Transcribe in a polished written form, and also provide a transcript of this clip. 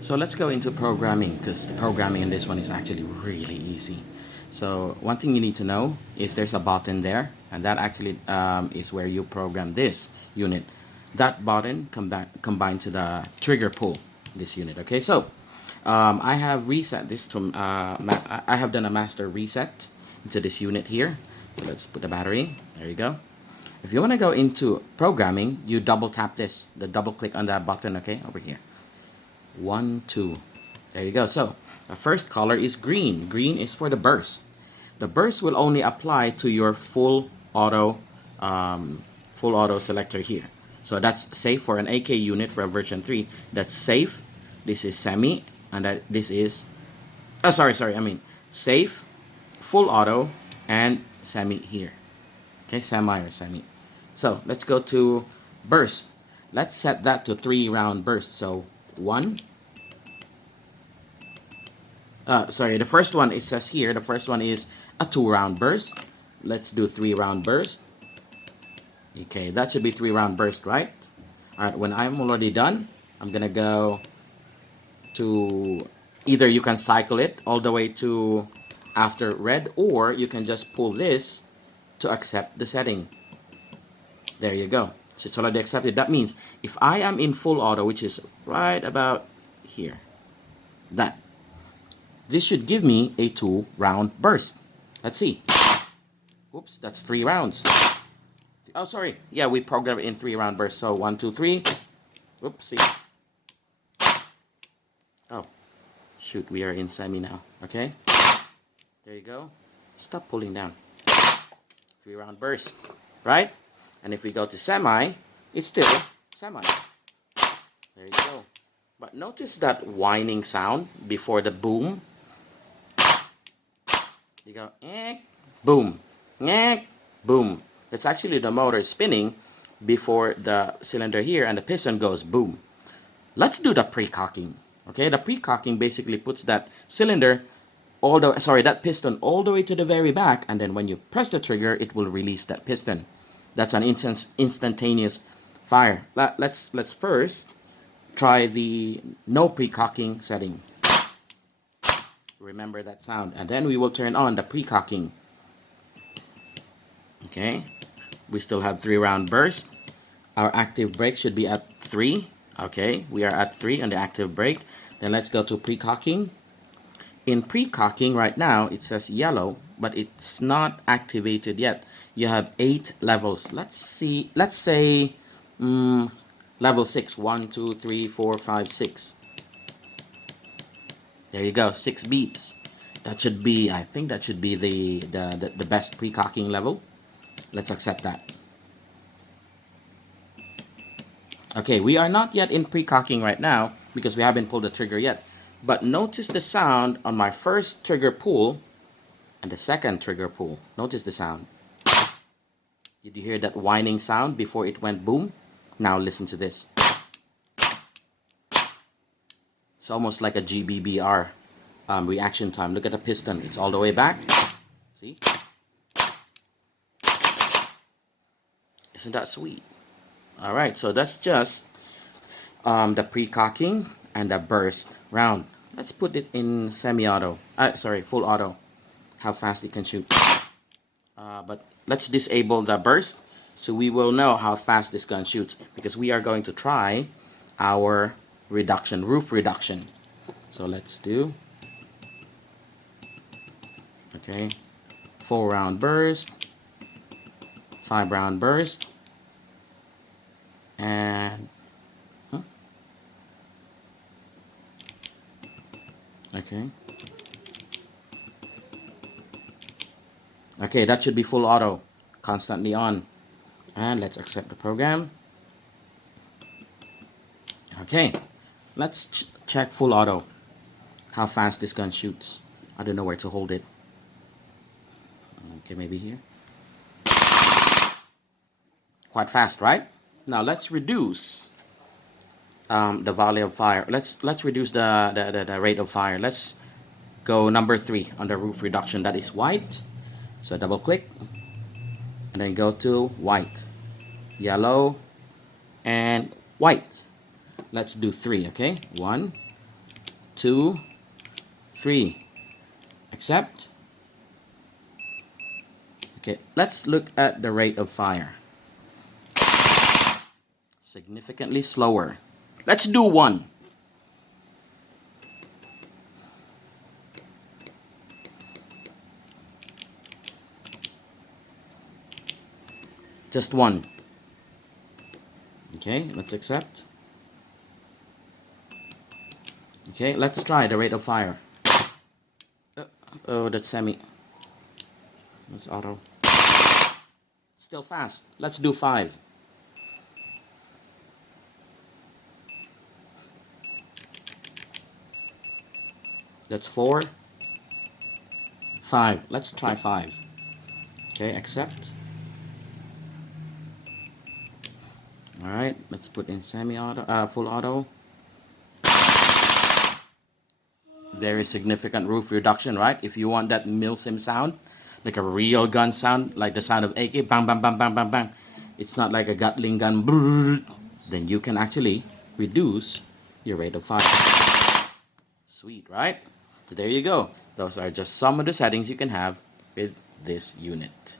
So let's go into programming, because the programming in this one is actually really easy. So one thing you need to know is there's a button there, and that actually is where you program this unit. That button combined to the trigger pull this unit. Okay, so I have reset this to I have done a master reset into this unit here. So let's put the battery. There you go. If you want to go into programming, you double tap this, the double click on that button. Okay, over here. 1, 2. There you go. So the first color is green. Green is for the burst. The burst will only apply to your full auto selector here. So that's safe for an AK unit for a version 3. That's safe. This is semi, and this is safe, full auto, and semi here. Okay, semi or semi. So let's go to burst. Let's set that to 3 round burst. So 1. The first one, it says here, the first one is a 2-round burst. Let's do 3-round burst. Okay, that should be 3-round burst, right? Alright, when I'm already done, I'm gonna go to, either you can cycle it all the way to after red, or you can just pull this to accept the setting. There you go. So it's already accepted. That means if I am in full auto, which is right about here, this should give me a 2-round burst. Let's see. Oops, that's 3 rounds. Oh, sorry. Yeah, we programmed it in 3-round bursts. So 1, 2, 3. Oopsie. Oh, shoot, we are in semi now. Okay. There you go. Stop pulling down. 3-round burst, right? And if we go to semi, it's still semi. There you go. But notice that whining sound before the boom. You go, boom, boom. It's actually the motor spinning before the cylinder here, and the piston goes boom. Let's do the pre-cocking. Okay, the pre-cocking basically puts that cylinder that piston all the way to the very back, and then when you press the trigger, it will release that piston. That's an instantaneous fire. Let's first try the no pre-cocking setting. Remember that sound, and then we will turn on the pre-cocking. Okay, we still have 3-round burst. Our active brake should be at 3. Okay, we are at 3 on the active brake. Then let's go to pre-cocking. In pre-cocking right now, it says yellow, but it's not activated yet. You have 8 levels. Let's say level 6. 1, 2, 3, 4, 5, 6. There you go, 6 beeps. That should be, I think that should be the best pre-cocking level. Let's accept that. Okay, we are not yet in pre-cocking right now because we haven't pulled the trigger yet. But notice the sound on my first trigger pull and the second trigger pull. Notice the sound. Did you hear that whining sound before it went boom? Now listen to this. It's almost like a GBBR reaction time. Look at the piston. It's all the way back. See? Isn't that sweet? Alright, so that's just the pre-cocking and the burst round. Let's put it in semi-auto. Full auto. How fast it can shoot. But let's disable the burst so we will know how fast this gun shoots, because we are going to try our roof reduction. So let's do, okay, 4-round burst, 5-round burst, and okay, that should be full auto, constantly on. And let's accept the program. Okay, let's check full auto, how fast this gun shoots. I don't know where to hold it. Okay, maybe here. Quite fast, right? Now let's reduce the value of fire. Let's reduce the rate of fire. Let's go number 3 on the roof reduction. That is white. So double click and then go to white, yellow, and white. Let's do 3. Okay, 1, 2, 3. Accept. Okay, let's look at the rate of fire. Significantly slower. Let's do 1. Just 1. Okay, let's accept. Okay, let's try the rate of fire. Oh, that's semi. That's auto. Still fast. Let's do 5. That's 4. 5. Let's try 5. Okay, accept. Alright, let's put in semi-auto, full auto. Very significant roof reduction, right? If you want that milsim sound, like a real gun sound, like the sound of AK, bang, bang, bang, bang, bang, bang. It's not like a Gatling gun, brrr, then you can actually reduce your rate of fire. Sweet, right? So there you go. Those are just some of the settings you can have with this unit.